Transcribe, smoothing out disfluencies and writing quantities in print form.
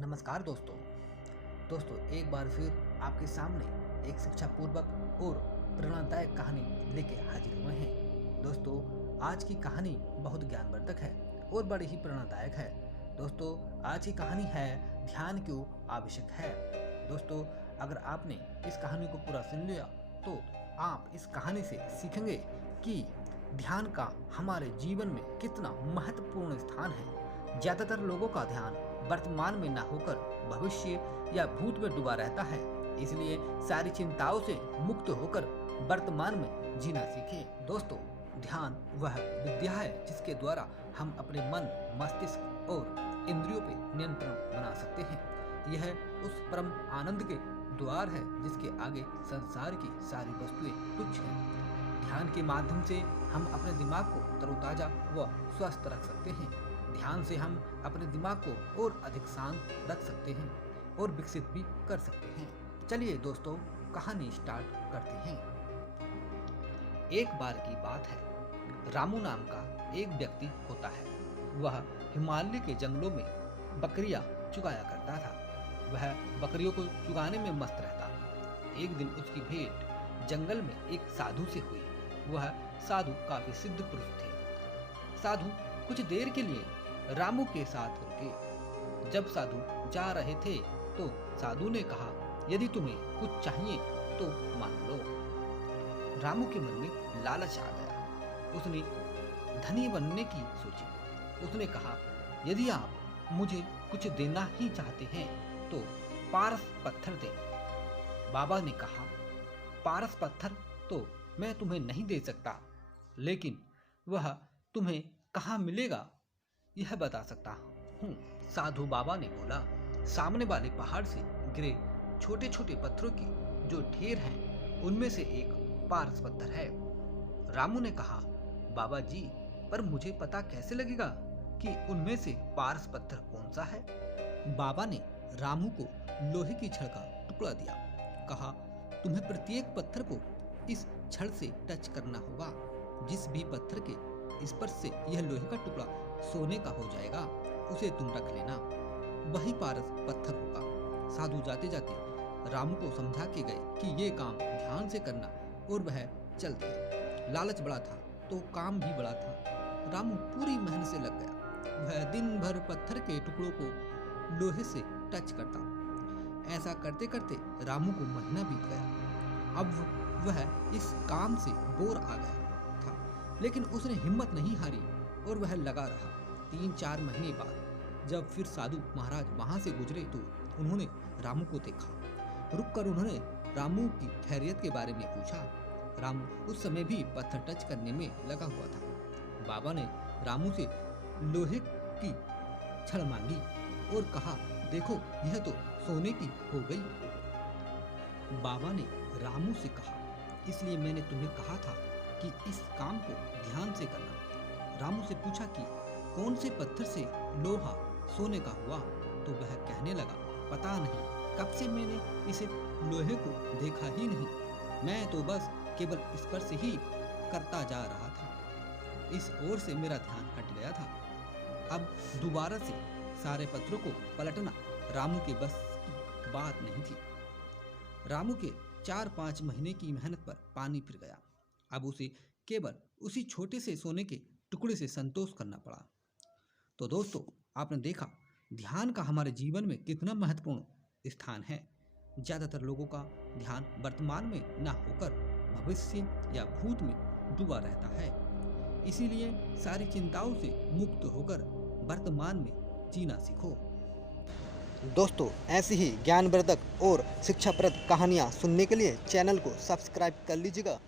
नमस्कार दोस्तों एक बार फिर आपके सामने एक शिक्षापूर्वक और प्रेरणादायक कहानी लेके हाजिर हुए हैं। दोस्तों, आज की कहानी बहुत ज्ञानवर्धक है और बड़ी ही प्रेरणादायक है। दोस्तों, आज की कहानी है ध्यान क्यों आवश्यक है। दोस्तों, अगर आपने इस कहानी को पूरा सुन लिया तो आप इस कहानी से सीखेंगे कि ध्यान का हमारे जीवन में कितना महत्वपूर्ण स्थान है। ज्यादातर लोगों का ध्यान वर्तमान में न होकर भविष्य या भूत में डूबा रहता है, इसलिए सारी चिंताओं से मुक्त होकर वर्तमान में जीना सीखें। दोस्तों, ध्यान वह विद्या है जिसके द्वारा हम अपने मन, मस्तिष्क और इंद्रियों पे नियंत्रण बना सकते हैं। यह उस परम आनंद के द्वार है जिसके आगे संसार की सारी वस्तुएं तुच्छ हैं। ध्यान के माध्यम से हम अपने दिमाग को तरोताजा व स्वस्थ रख सकते हैं। ध्यान से हम अपने दिमाग को और अधिक शांत रख सकते हैं और विकसित भी कर सकते हैं। चलिए दोस्तों, कहानी स्टार्ट करते हैं। एक बार की बात है, रामू नाम का एक व्यक्ति होता है। वह हिमालय के जंगलों में बकरियां चुगाया करता था। वह बकरियों को चुगाने में मस्त रहता। एक दिन उसकी भेंट जंगल में एक साधु से हुई। वह साधु काफी सिद्ध पुरुष थे। साधु कुछ देर के लिए रामू के साथ रुके। जब साधु जा रहे थे तो साधु ने कहा, यदि तुम्हें कुछ चाहिए तो मांग लो। रामू के मन में लालच आ गया। उसने धनी बनने की सोची। उसने कहा, यदि आप मुझे कुछ देना ही चाहते हैं तो पारस पत्थर दे। बाबा ने कहा, पारस पत्थर तो मैं तुम्हें नहीं दे सकता, लेकिन वह तुम्हें कहाँ मिलेगा यह बता सकता हूँ। साधु बाबा ने बोला, सामने वाले पहाड़ से गिरे छोटे छोटे पत्थरों की जो ढेर हैं, उनमें से एक पारस पत्थर है। रामू ने कहा, बाबा जी, पर मुझे पता कैसे लगेगा कि उनमें से पारस पत्थर कौन सा है। बाबा ने रामू को लोहे की छड़ का टुकड़ा दिया। कहा, तुम्हें प्रत्येक पत्थर को इस छड़ से टच करना होगा। जिस भी पत्थर के स्पर्श से यह लोहे का टुकड़ा सोने का हो जाएगा, उसे तुम रख लेना, वही पारस पत्थर होगा। साधु जाते जाते रामू को समझा के गए कि ये काम ध्यान से करना, और वह चल दिए। लालच बड़ा था तो काम भी बड़ा था। रामू पूरी मेहनत से लग गया। वह दिन भर पत्थर के टुकड़ों को लोहे से टच करता। ऐसा करते करते रामू को महीना बीत गया। अब वह इस काम से बोर आ गया था, लेकिन उसने हिम्मत नहीं हारी और वह लगा रहा। 3-4 महीने बाद जब फिर साधु महाराज वहां से गुजरे तो उन्होंने रामू को देखा। रुककर उन्होंने रामू की खैरियत के बारे में पूछा। रामू उस समय भी पत्थर टच करने में लगा हुआ था। बाबा ने रामू से लोहे की छड़ मांगी और कहा, देखो, यह तो सोने की हो गई। बाबा ने रामू से कहा, इसलिए मैंने तुम्हें कहा था कि इस काम को ध्यान से करना। रामू से पूछा कि कौन से पत्थर से लोहा सोने का हुआ, तो वह कहने लगा, पता नहीं, कब से मैंने इसे लोहे को देखा ही नहीं। मैं तो बस केवल स्पर्श ही करता जा रहा था। इस ओर से मेरा ध्यान हट गया था। अब दोबारा से सारे पत्थरों को पलटना रामू के बस की बात नहीं थी। रामू के 4-5 महीने की मेहनत पर पानी फिर गया। अब उसे केवल उसी छोटे से सोने के टुकड़े से संतोष करना पड़ा। तो दोस्तों, आपने देखा ध्यान का हमारे जीवन में कितना महत्वपूर्ण स्थान है। ज्यादातर लोगों का ध्यान वर्तमान में न होकर भविष्य या भूत में डूबा रहता है, इसीलिए सारी चिंताओं से मुक्त होकर वर्तमान में जीना सीखो। दोस्तों, ऐसी ही ज्ञानवर्धक और शिक्षाप्रद कहानियाँ सुनने के लिए चैनल को सब्सक्राइब कर लीजिएगा